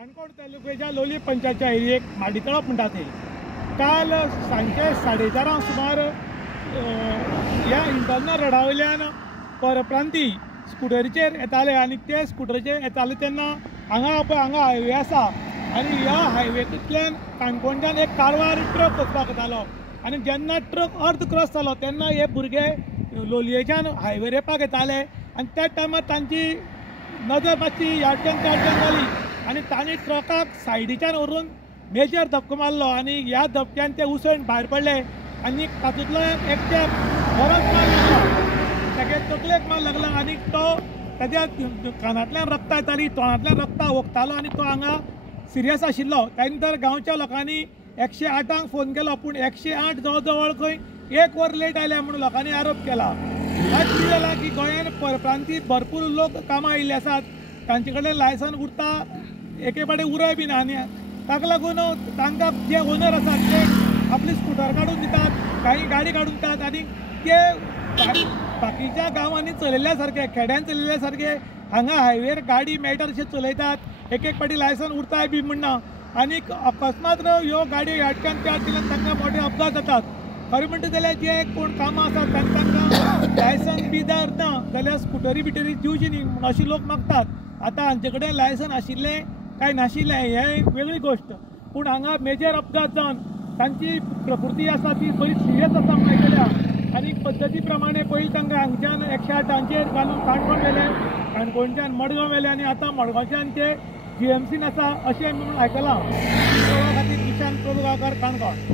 काणकोण तालुक्याच्या लोलये पंचायतच्या एरियेक माडितळप म्हणटा थंय काल सांजे 4:30 सुमार ह्या इंटरनल रोडा वयल्यान परप्रांती स्कुटरीचेर येताले आनी ते स्कुटरीचेर येताले तेन्ना हांगा हायवे आसा आनी ह्या हायवेंतल्यान काणकोणच्यान एक कारवार ट्रक वचपाक येतालो आनी जेन्ना ट्रक अर्द क्रॉस जालो तेन्ना हे भुरगे लोलयेच्यान हायवे रेपाक येताले आनी त्या टायमार तांची नजर मातशी ह्याच्यान जाली आनी तांणी ट्रकाक सायडीच्यान व्हरून मेजर धक्को मारलो आनी ह्या धपक्यान ते उसळून भायर पडले आनी तातूंतलो एकट्या बरोच मार लागला तागे तकलेक मार लागला आनी तो ताज्या कानांतल्यान रगतां येताली तोंडांतल्यान रगतां ओंकतालो आनी तो हांगा सिरियस आशिल्लो. त्या नंतर गांवच्या लोकांनी 108 फोन केलो पूण 108 जवळ जवळ खंय 1 वर लेट आयल्या म्हणून लोकांनी आरोप केला. आज कितें जालां की गोंयांत परप्रांतीत भरपूर लोक कामां आयिल्ले आसात तांचे कडेन लायसन उरता एके कडेन उरय बी ना आनी ताका लागून तांकां जे ओनर आसात ते आपली स्कुटर काडून दितात काही गाडी काडून दितात आनी ते बाकीच्या गांवांनी चलयल्ल्या सारके खेड्यान चलयल्ल्या सारके हांगा हायवेर गाडी मेळटा तशें चलयतात एक पाटी लायसन उरताय बी म्हणना आनी अकस्मात ह्यो गाडयो ह्याटक्यान त्या कडल्यान तांकां मोठे अपघात जातात. खरें म्हणटा जाल्यार जे कोण कामां आसात तांकां लायसन बी जर ना जाल्यार स्कुटरी बिटरी दिवची न्ही म्हूण अशी लोक मागतात. आतां हांचे कडेन लायसन आशिल्लें काय नाशिल्लें हें वेगळी गोश्ट पूण हांगा मेजर अपघात जावन तांची प्रकृती आसा ती बरी सिरियस आसा म्हणून आयकल्या आनी पद्दती प्रमाणे पयलीं तांकां हांगच्यान 108 घालून काणकोण व्हेले काणकोणच्यान मडगांव व्हेले आनी आतां मडगांवच्यान ते GMCन आसा अशें म्हणून आयकलां. खातीर किशान प्रभू गांवकार काणकोण.